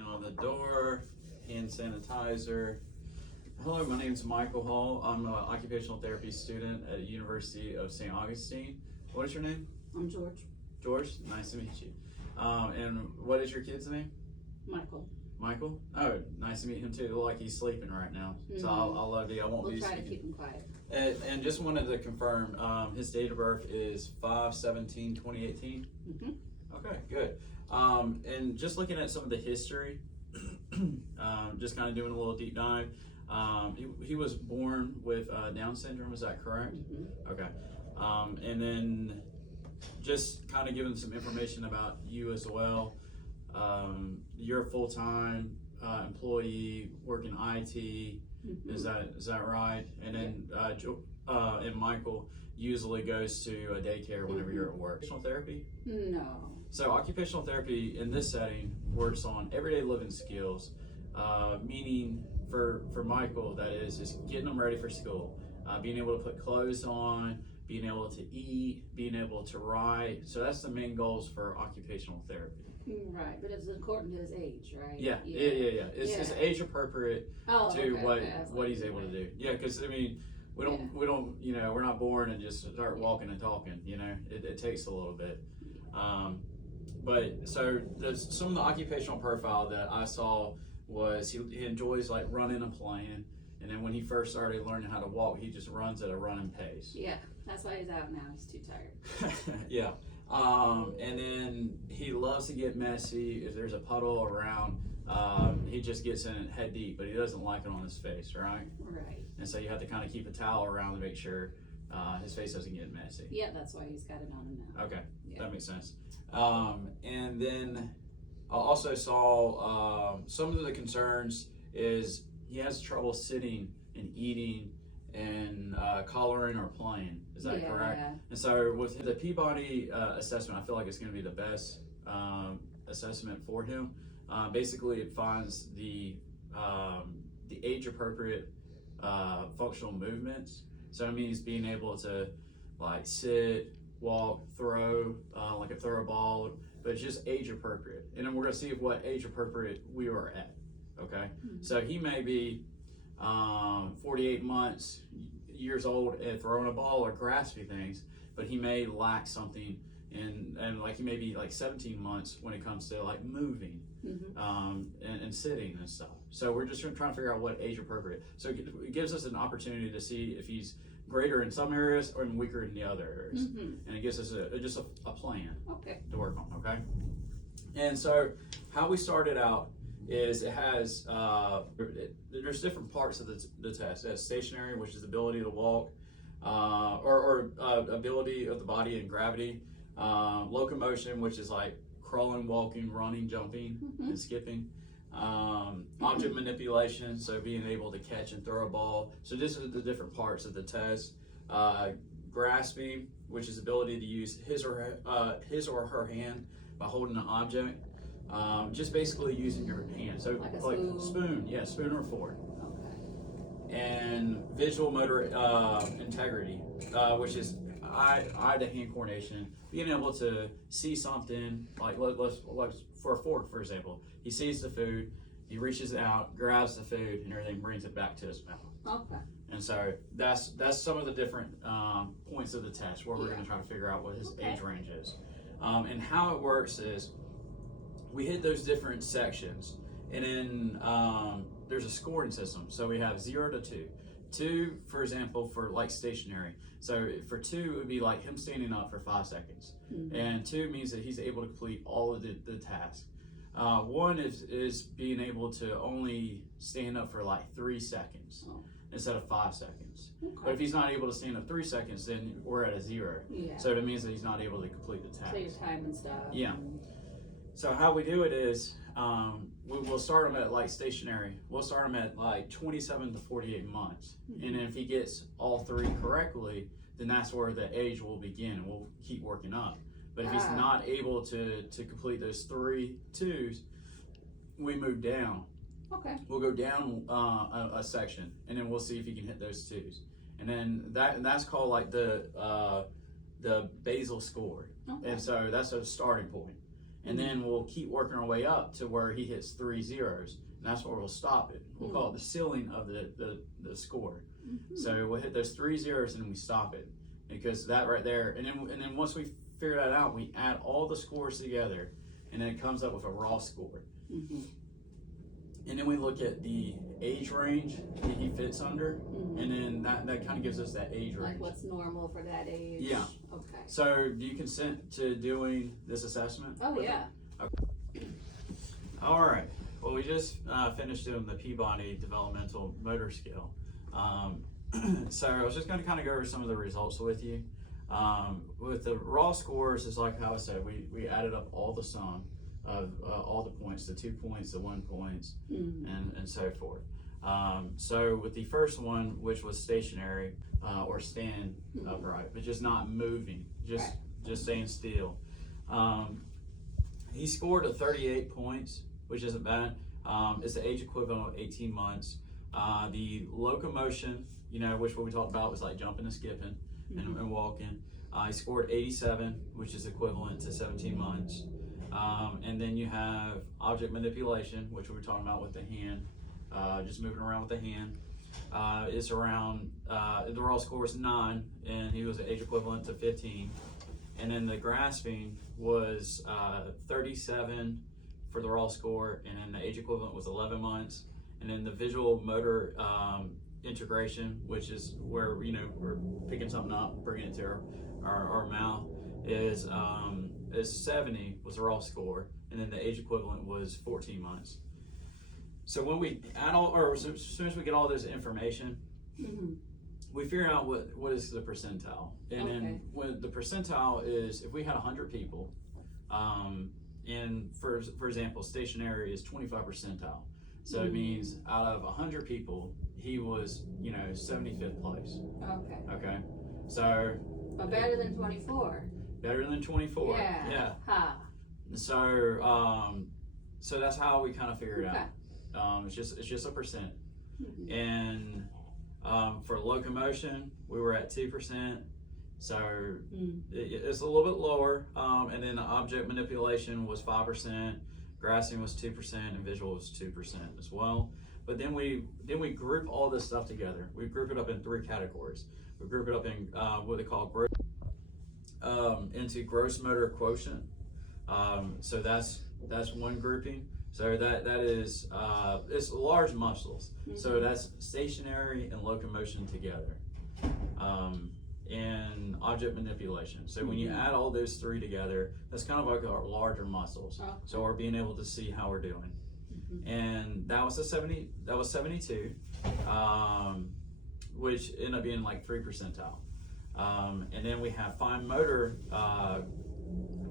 on the door, hand sanitizer. Hello, my name is Michael Hall. I'm an occupational therapy student at the University of St. Augustine. What is your name? I'm George. George, nice to meet you. And what is your kid's name? Michael. Michael? Oh, nice to meet him too. Look like he's sleeping right now. So I'll love you. I won't We'll be try to speaking. keep him quiet. And just wanted to confirm, his date of birth is 5/17/2018. Mm-hmm. Okay, good. And just looking at some of the history, just kind of doing a little deep dive. He was born with Down syndrome, is that correct? Mm-hmm. Okay. And then just kind of giving some information about you as well. You're a full-time employee working IT. Mm-hmm. Is that right? And then and Michael usually goes to a daycare whenever you're at work. Occupational therapy? No. So occupational therapy in this setting works on everyday living skills, meaning for Michael, that is just getting them ready for school, being able to put clothes on, being able to eat, being able to write. So that's the main goals for occupational therapy. Right, but it's according to his age, right? Yeah. It's age appropriate to what he's able to do. Yeah, because I mean, we don't we're not born and just start walking and talking. It takes a little bit. But so some of the occupational profile that I saw was he enjoys like running and playing, and then when he first started learning how to walk, he just runs at a running pace. Yeah, that's why he's out now. He's too tired. Yeah. And then he loves to get messy. If there's a puddle around, he just gets in it head deep, but he doesn't like it on his face, right? Right. And so you have to kind of keep a towel around to make sure his face doesn't get messy. Yeah, that's why he's got it on him now. Okay, Yeah. that makes sense. And then I also saw some of the concerns is he has trouble sitting and eating and coloring or playing. Is that correct? And so with the Peabody assessment, I feel like it's going to be the best assessment for him. Basically, it finds the age appropriate functional movements. So it means being able to like sit, walk, throw, like a throw a ball, but it's just age appropriate. And then we're going to see what age appropriate we are at. Okay, so he may be 48 years old and throwing a ball or grasping things, but he may lack something and like he may be like 17 months when it comes to like moving and sitting and stuff. So we're just trying to figure out what age appropriate. So it gives us an opportunity to see if he's greater in some areas or weaker in the other areas, and it gives us just a plan to work on. Okay, and so how we started out is it has there's different parts of the test. It has stationary, which is ability to walk, or ability of the body and gravity. Locomotion, which is like crawling, walking, running, jumping, and skipping. Object manipulation, so being able to catch and throw a ball. So this is the different parts of the test. Grasping, which is ability to use his or her hand by holding an object. Just basically using your hand. So like spoon, yeah, spoon or fork. Okay. And visual motor integrity, which is eye to hand coordination, being able to see something like let's for a fork, for example. He sees the food, he reaches out, grabs the food, and everything brings it back to his mouth. Okay. And so that's some of the different points of the test where we're going to try to figure out what his age range is. And how it works is we hit those different sections, and then there's a scoring system. So we have 0 to 2. 2, for example, for like stationary. So for 2, it would be like him standing up for 5 seconds. And 2 means that he's able to complete all of the tasks. 1 is being able to only stand up for like 3 seconds instead of 5 seconds. But if he's not able to stand up 3 seconds, then we're at a 0. Yeah. So that means that he's not able to complete the task. So your time and stuff. Yeah. So how we do it is we'll start him at like stationary. We'll start him at like 27 to 48 months. And then if he gets all 3 correctly, then that's where the age will begin, and we'll keep working up. But if he's not able to complete those 3 2s, we move down. Okay. We'll go down a section, and then we'll see if he can hit those 2s. And then that's called like the basal score. And so that's a starting point. and then we'll keep working our way up to where he hits 3 zeros, and that's where we'll stop it. We'll call it the ceiling of the score. So we'll hit those 3 zeros and then we stop it, because that right there, and then once we figure that out, we add all the scores together, and then it comes up with a raw score. And then we look at the age range that he fits under, and then that kind of gives us that age range. Like what's normal for that age? Yeah. Okay. So do you consent to doing this assessment? Oh, yeah. Okay. All right. Well, we just finished doing the Peabody developmental motor scale. So I was just going to kind of go over some of the results with you. With the raw scores, it's like how I said, we added up all the sum of all the points, the 2 points, the 1 points, and so forth. So with the first one, which was stationary or stand upright, but just not moving, just staying still, he scored a 38 points, which isn't bad. It's the age equivalent of 18 months. The locomotion, which what we talked about was like jumping and skipping and walking. He scored 87, which is equivalent to 17 months. And then you have object manipulation, which we were talking about with the hand, just moving around with the hand. It's around, the raw score was 9, and he was age equivalent to 15. And then the grasping was 37 for the raw score, and then the age equivalent was 11 months. And then the visual motor integration, which is where we're picking something up, bringing it to our mouth, is 70 was the raw score, and then the age equivalent was 14 months. So when we add as soon as we get all this information, we figure out what is the percentile, and then when the percentile is, if we had 100 people, and for example, stationary is 25 percentile. So it means out of 100 people, he was 75th place. Okay. So. But better than 24. Better than 24. Yeah. Ha. So that's how we kind of figure it out. It's just a percent. And for locomotion, we were at 2%. So it's a little bit lower. And then the object manipulation was 5%, grasping was 2%, and visual was 2% as well. But then we group all this stuff together. We group it up in 3 categories. We group it up in what they call into gross motor quotient. So that's one grouping. So that is it's large muscles. So that's stationary and locomotion together. And object manipulation. So when you add all those 3 together, that's kind of like our larger muscles. So we're being able to see how we're doing. And that was 72, which ended up being like 3 percentile. And then we have fine motor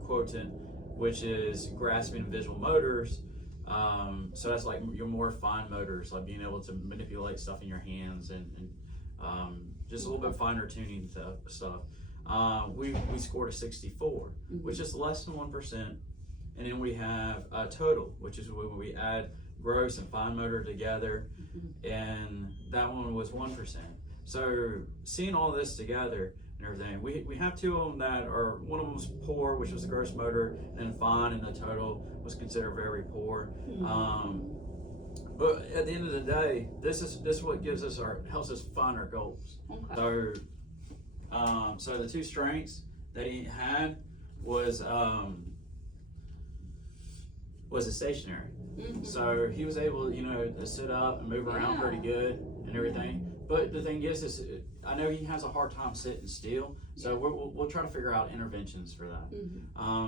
quotient, which is grasping and visual motors. So that's like your more fine motors, like being able to manipulate stuff in your hands and just a little bit finer tuning stuff. We scored a 64, which is less than 1%. And then we have a total, which is when we add gross and fine motor together, and that one was 1%. So seeing all this together and everything, we have 2 of them that are, one of them was poor, which was the gross motor, and fine, and the total was considered very poor. But at the end of the day, this is what gives us helps us find our goals. So the 2 strengths that he had was a stationary. So he was able, to sit up and move around pretty good and everything. But the thing is I know he has a hard time sitting still. So we'll try to figure out interventions for that.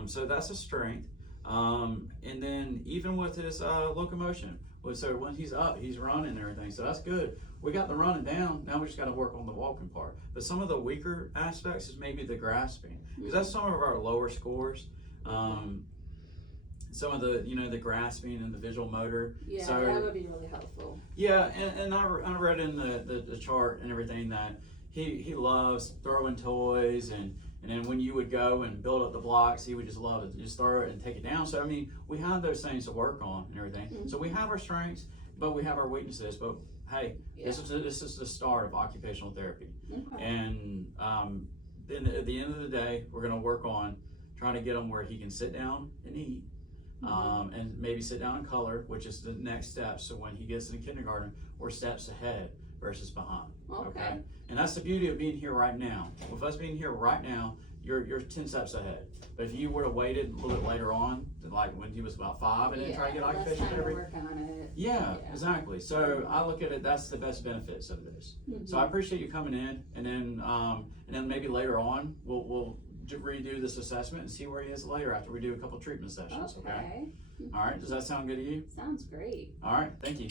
So that's a strength. And then even with his locomotion, so when he's up, he's running and everything. So that's good. We got the running down. Now we just got to work on the walking part. But some of the weaker aspects is maybe the grasping, because that's some of our lower scores. Some of the, the grasping and the visual motor. Yeah, so, that would be really helpful. Yeah, and I read in the chart and everything that he loves throwing toys, and then when you would go and build up the blocks, he would just love to just throw it and take it down. So I mean, we have those things to work on and everything. So we have our strengths, but we have our weaknesses. But hey, this is the start of occupational therapy. And then at the end of the day, we're going to work on trying to get him where he can sit down and eat, and maybe sit down and color, which is the next step. So when he gets into kindergarten, we're steps ahead versus behind. Okay. And that's the beauty of being here right now. With us being here right now, you're 10 steps ahead. But if you would have waited a little bit later on, like when he was about 5 and then try to get occupation therapy. Work on it. Yeah, exactly. So I look at it, that's the best benefits of this. So I appreciate you coming in, and then maybe later on we'll redo this assessment and see where he is later after we do a couple treatment sessions. Okay. All right. Does that sound good to you? Sounds great. All right. Thank you.